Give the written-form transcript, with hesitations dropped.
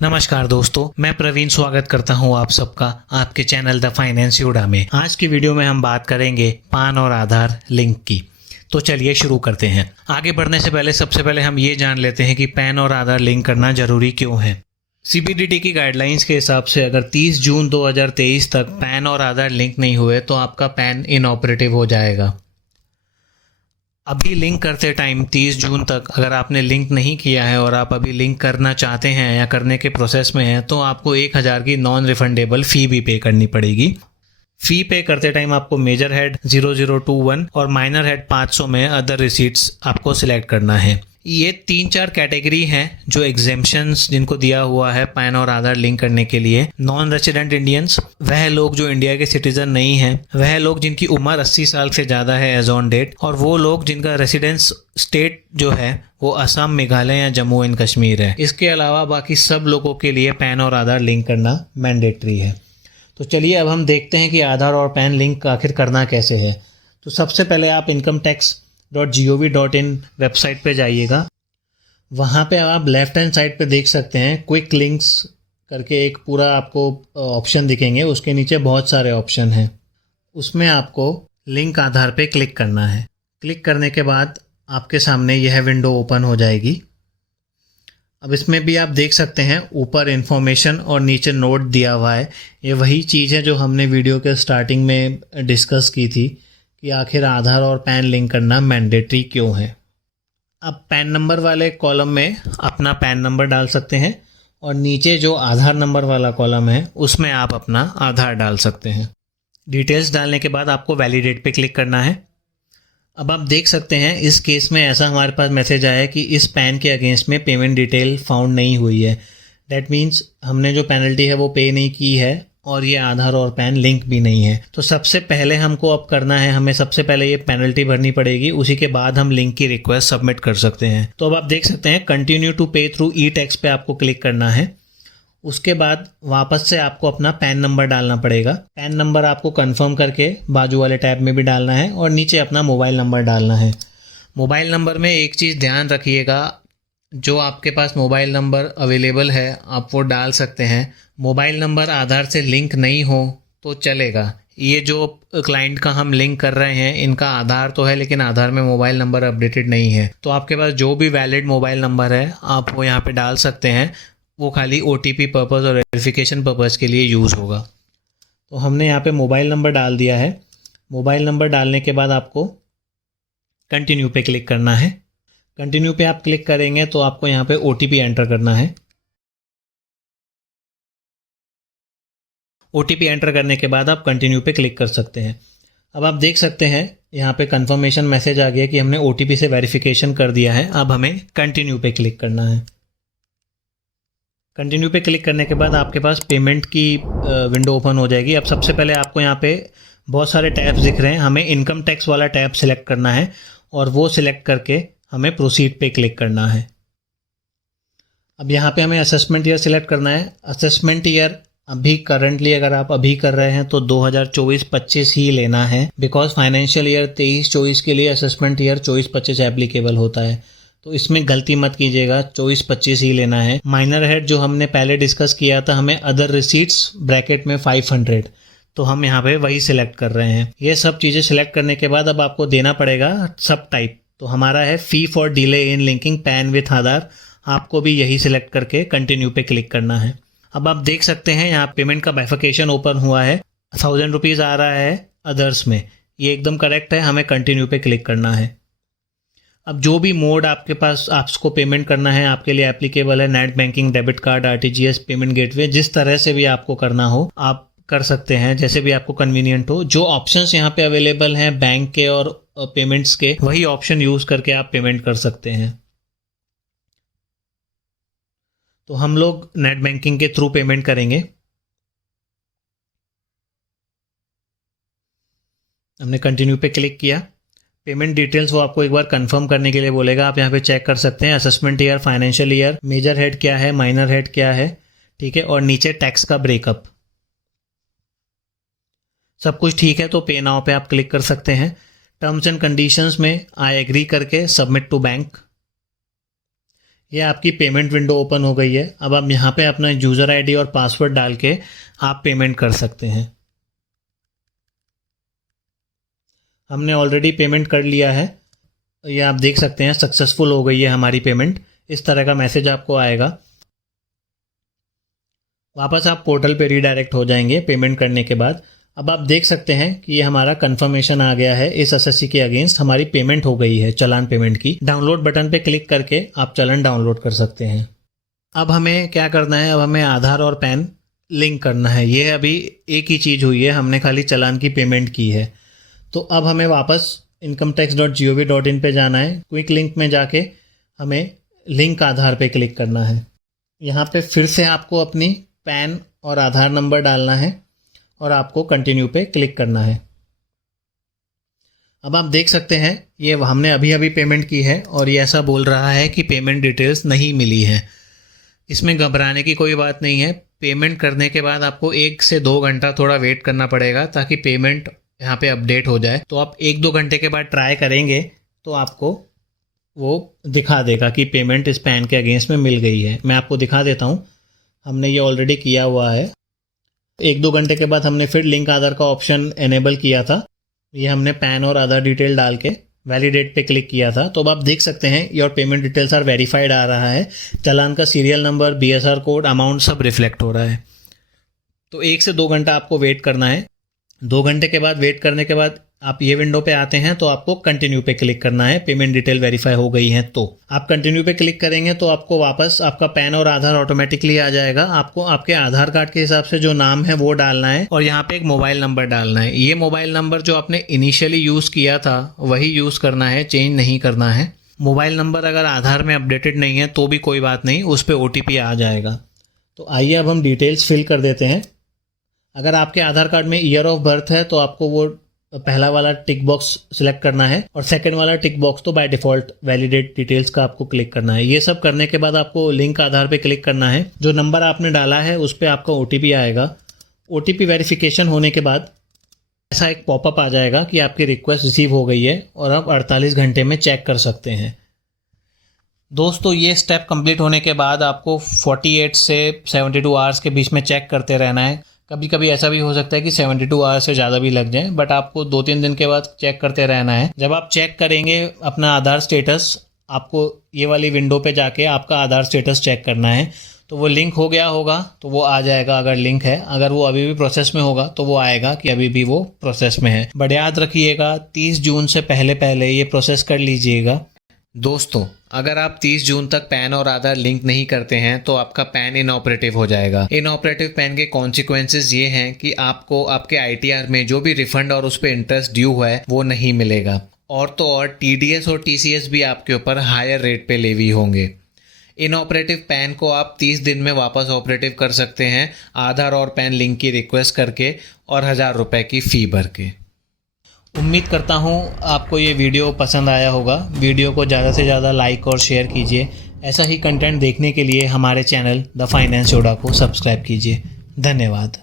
नमस्कार दोस्तों, मैं प्रवीण स्वागत करता हूं आप सबका आपके चैनल द फाइनेंस योड़ा में। आज की वीडियो में हम बात करेंगे पान और आधार लिंक की। तो चलिए शुरू करते हैं। आगे बढ़ने से पहले सबसे पहले हम ये जान लेते हैं कि पैन और आधार लिंक करना जरूरी क्यों है। सीबीडीटी की गाइडलाइंस के हिसाब से अगर 30 जून 2023 तक पैन और आधार लिंक नहीं हुए तो आपका पैन इनऑपरेटिव हो जाएगा। अभी लिंक करते टाइम 30 जून तक अगर आपने लिंक नहीं किया है और आप अभी लिंक करना चाहते हैं या करने के प्रोसेस में हैं तो आपको 1000 की नॉन रिफंडेबल फ़ी भी पे करनी पड़ेगी। फ़ी पे करते टाइम आपको मेजर हेड 0021 और माइनर हेड 500 में अदर रिसीट्स आपको सिलेक्ट करना है। ये 3-4 कैटेगरी हैं जो एग्जेम्पशंस जिनको दिया हुआ है पैन और आधार लिंक करने के लिए। नॉन रेसिडेंट इंडियंस, वह लोग जो इंडिया के सिटीजन नहीं हैं, वह लोग जिनकी उम्र 80 साल से ज़्यादा है एज ऑन डेट, और वो लोग जिनका रेसिडेंस स्टेट जो है वो असम, मेघालय या जम्मू एंड कश्मीर है। इसके अलावा बाकी सब लोगों के लिए पैन और आधार लिंक करना मैंडेटरी है। तो चलिए अब हम देखते हैं कि आधार और पैन लिंक आखिर करना कैसे है। तो सबसे पहले आप incometax.gov.in वेबसाइट पे जाइएगा। वहाँ पे आप लेफ़्ट हैंड साइड पे देख सकते हैं क्विक लिंक्स करके एक पूरा आपको ऑप्शन दिखेंगे। उसके नीचे बहुत सारे ऑप्शन हैं, उसमें आपको लिंक आधार पे क्लिक करना है। क्लिक करने के बाद आपके सामने यह विंडो ओपन हो जाएगी। अब इसमें भी आप देख सकते हैं ऊपर इन्फॉर्मेशन और नीचे नोट दिया हुआ है। ये वही चीज़ है जो हमने वीडियो के स्टार्टिंग में डिस्कस की थी कि आखिर आधार और पैन लिंक करना मैंडेटरी क्यों है। अब पैन नंबर वाले कॉलम में अपना पैन नंबर डाल सकते हैं और नीचे जो आधार नंबर वाला कॉलम है उसमें आप अपना आधार डाल सकते हैं। डिटेल्स डालने के बाद आपको वैलिडेट पे क्लिक करना है। अब आप देख सकते हैं इस केस में ऐसा हमारे पास मैसेज आया है कि इस पैन के अगेंस्ट में पेमेंट डिटेल फाउंड नहीं हुई है। दैट मीन्स हमने जो पेनल्टी है वो पे नहीं की है और ये आधार और पैन लिंक भी नहीं है। तो सबसे पहले हमको अब करना है, हमें सबसे पहले ये पेनल्टी भरनी पड़ेगी, उसी के बाद हम लिंक की रिक्वेस्ट सबमिट कर सकते हैं। तो अब आप देख सकते हैं कंटिन्यू टू पे थ्रू ई टैक्स पे आपको क्लिक करना है। उसके बाद वापस से आपको अपना पैन नंबर डालना पड़ेगा। पैन नंबर आपको कंफर्म करके बाजू वाले टैब में भी डालना है और नीचे अपना मोबाइल नंबर डालना है। मोबाइल नंबर में एक चीज़ ध्यान रखिएगा, जो आपके पास मोबाइल नंबर अवेलेबल है आप वो डाल सकते हैं। मोबाइल नंबर आधार से लिंक नहीं हो तो चलेगा। ये जो क्लाइंट का हम लिंक कर रहे हैं इनका आधार तो है लेकिन आधार में मोबाइल नंबर अपडेटेड नहीं है, तो आपके पास जो भी वैलिड मोबाइल नंबर है आप वो यहाँ पे डाल सकते हैं। वो खाली OTP पर्पज़ और वेरिफिकेशन पर्पज़ के लिए यूज़ होगा। तो हमने यहाँ पे मोबाइल नंबर डाल दिया है। मोबाइल नंबर डालने के बाद आपको कंटिन्यू पे क्लिक करना है। कंटिन्यू पे आप क्लिक करेंगे तो आपको यहाँ पे OTP एंटर करना है। OTP एंटर करने के बाद आप कंटिन्यू पे क्लिक कर सकते हैं। अब आप देख सकते हैं यहाँ पे कंफर्मेशन मैसेज आ गया कि हमने OTP से वेरिफिकेशन कर दिया है। अब हमें कंटिन्यू पे क्लिक करना है। कंटिन्यू पे क्लिक करने के बाद आपके पास पेमेंट की विंडो ओपन हो जाएगी। अब सबसे पहले आपको यहाँ पे बहुत सारे टैब्स दिख रहे हैं, हमें इनकम टैक्स वाला टैब सिलेक्ट करना है और वो सिलेक्ट करके हमें प्रोसीड पे क्लिक करना है। अब यहाँ पे हमें असेसमेंट ईयर सिलेक्ट करना है। असेसमेंट ईयर अभी करंटली अगर आप अभी कर रहे हैं तो 2024-25 ही लेना है, बिकॉज फाइनेंशियल ईयर 23-24 के लिए असेसमेंट ईयर 24-25 एप्लीकेबल होता है। तो इसमें गलती मत कीजिएगा, 24-25 ही लेना है। माइनर हेड जो हमने पहले डिस्कस किया था, हमें अदर रिसीट्स ब्रैकेट में 500, तो हम यहाँ पे वही सिलेक्ट कर रहे हैं। ये सब चीज़ें सिलेक्ट करने के बाद अब आपको देना पड़ेगा सब टाइप। तो हमारा है fee for delay in linking PAN with Aadhaar, आपको भी यही सिलेक्ट करके कंटिन्यू पे क्लिक करना है। अब आप देख सकते हैं यहाँ पेमेंट का बाइफिकेशन ओपन हुआ है। 1000 रुपीज़ आ रहा है अदर्स में, ये एकदम करेक्ट है, हमें कंटिन्यू पे क्लिक करना है। अब जो भी मोड आपके पास आपको पेमेंट करना है आपके लिए एप्लीकेबल है, net banking, debit card, RTGS, payment gateway, जिस तरह से भी आपको करना हो आप कर सकते हैं, जैसे भी आपको कन्वीनियंट हो। जो ऑप्शंस यहाँ पे अवेलेबल हैं बैंक के और पेमेंट्स के, वही ऑप्शन यूज़ करके आप पेमेंट कर सकते हैं। तो हम लोग नेट बैंकिंग के थ्रू पेमेंट करेंगे। हमने कंटिन्यू पे क्लिक किया। पेमेंट डिटेल्स वो आपको एक बार कंफर्म करने के लिए बोलेगा, आप यहाँ पे चेक कर सकते हैं। Assessment year, financial year, major head क्या है, माइनर हेड क्या है, ठीक है, और नीचे टैक्स का ब्रेकअप, सब कुछ ठीक है तो पे नाउ पे आप क्लिक कर सकते हैं। टर्म्स एंड कंडीशंस में आई एग्री करके सबमिट टू बैंक, ये आपकी पेमेंट विंडो ओपन हो गई है। अब आप यहाँ पे अपना यूज़र आईडी और पासवर्ड डाल के आप पेमेंट कर सकते हैं। हमने ऑलरेडी पेमेंट कर लिया है। ये आप देख सकते हैं सक्सेसफुल हो गई है हमारी पेमेंट। इस तरह का मैसेज आपको आएगा। वापस आप पोर्टल पे रीडायरेक्ट हो जाएंगे पेमेंट करने के बाद। अब आप देख सकते हैं कि ये हमारा कंफर्मेशन आ गया है, इस एसएससी के अगेंस्ट हमारी पेमेंट हो गई है चालान पेमेंट की। डाउनलोड बटन पे क्लिक करके आप चालान डाउनलोड कर सकते हैं। अब हमें क्या करना है, अब हमें आधार और पैन लिंक करना है। ये अभी एक ही चीज़ हुई है, हमने खाली चालान की पेमेंट की है। तो अब हमें वापस incometax.gov.in पे जाना है। क्विक लिंक में जाके हमें लिंक आधार पे क्लिक करना है। यहाँ पे फिर से आपको अपनी पैन और आधार नंबर डालना है और आपको कंटिन्यू पे क्लिक करना है। अब आप देख सकते हैं ये हमने अभी पेमेंट की है और ये ऐसा बोल रहा है कि पेमेंट डिटेल्स नहीं मिली है। इसमें घबराने की कोई बात नहीं है। पेमेंट करने के बाद आपको 1 से 2 घंटा थोड़ा वेट करना पड़ेगा ताकि पेमेंट यहाँ पे अपडेट हो जाए। तो आप 1-2 घंटे के बाद ट्राई करेंगे तो आपको वो दिखा देगा कि पेमेंट इस पैन के अगेंस्ट में मिल गई है। मैं आपको दिखा देता हूँ, हमने ये ऑलरेडी किया हुआ है। 1-2 घंटे के बाद हमने फिर लिंक आधार का ऑप्शन एनेबल किया था। ये हमने पैन और आधार डिटेल डाल के वैलिडेट पे क्लिक किया था। तो अब आप देख सकते हैं your payment details are verified आ रहा है। चालान का serial number, BSR code, amount सब रिफ्लेक्ट हो रहा है। तो 1 से 2 घंटा आपको वेट करना है। 2 घंटे के बाद वेट करने के बाद आप ये विंडो पे आते हैं तो आपको कंटिन्यू पे क्लिक करना है। पेमेंट डिटेल वेरीफाई हो गई है तो आप कंटिन्यू पे क्लिक करेंगे तो आपको वापस आपका पैन और आधार ऑटोमेटिकली आ जाएगा। आपको आपके आधार कार्ड के हिसाब से जो नाम है वो डालना है और यहाँ पे एक मोबाइल नंबर डालना है। ये मोबाइल नंबर जो आपने इनिशियली यूज़ किया था वही यूज़ करना है, चेंज नहीं करना है। मोबाइल नंबर अगर आधार में अपडेटेड नहीं है तो भी कोई बात नहीं, उस पर OTP आ जाएगा। तो आइए अब हम डिटेल्स फिल कर देते हैं। अगर आपके आधार कार्ड में ईयर ऑफ बर्थ है तो आपको वो पहला वाला टिक बॉक्स सिलेक्ट करना है और सेकंड वाला टिक बॉक्स तो बाय डिफ़ॉल्ट वैलिडेट डिटेल्स का आपको क्लिक करना है। ये सब करने के बाद आपको लिंक आधार पे क्लिक करना है। जो नंबर आपने डाला है उस पर आपका OTP आएगा। OTP वेरिफिकेशन होने के बाद ऐसा एक पॉपअप आ जाएगा कि आपकी रिक्वेस्ट रिसीव हो गई है और आप 48 घंटे में चेक कर सकते हैं। दोस्तों ये स्टेप कंप्लीट होने के बाद आपको 48 से 72 आवर्स के बीच में चेक करते रहना है। कभी कभी ऐसा भी हो सकता है कि 72 आवर्स से ज़्यादा भी लग जाए, बट आपको 2-3 दिन के बाद चेक करते रहना है। जब आप चेक करेंगे अपना आधार स्टेटस, आपको ये वाली विंडो पे जाके आपका आधार स्टेटस चेक करना है। तो वो लिंक हो गया होगा तो वो आ जाएगा अगर लिंक है, अगर वो अभी भी प्रोसेस में होगा तो वो आएगा कि अभी भी वो प्रोसेस में है। बट याद रखिएगा 30 जून से पहले ये प्रोसेस कर लीजिएगा। दोस्तों अगर आप 30 जून तक पैन और आधार लिंक नहीं करते हैं तो आपका पैन इनऑपरेटिव हो जाएगा। इनऑपरेटिव पैन के कॉन्सिक्वेंसेस ये हैं कि आपको आपके ITR में जो भी रिफंड और उस पर इंटरेस्ट ड्यू है वो नहीं मिलेगा। और तो और TDS और TCS भी आपके ऊपर हायर रेट पे लेवी होंगे। इनऑपरेटिव पैन को आप 30 दिन में वापस ऑपरेटिव कर सकते हैं आधार और पैन लिंक की रिक्वेस्ट करके और 1000 रुपये की फ़ी भर के। उम्मीद करता हूँ आपको ये वीडियो पसंद आया होगा। वीडियो को ज़्यादा से ज़्यादा लाइक और शेयर कीजिए। ऐसा ही कंटेंट देखने के लिए हमारे चैनल द फाइनेंस योड़ा को सब्सक्राइब कीजिए। धन्यवाद।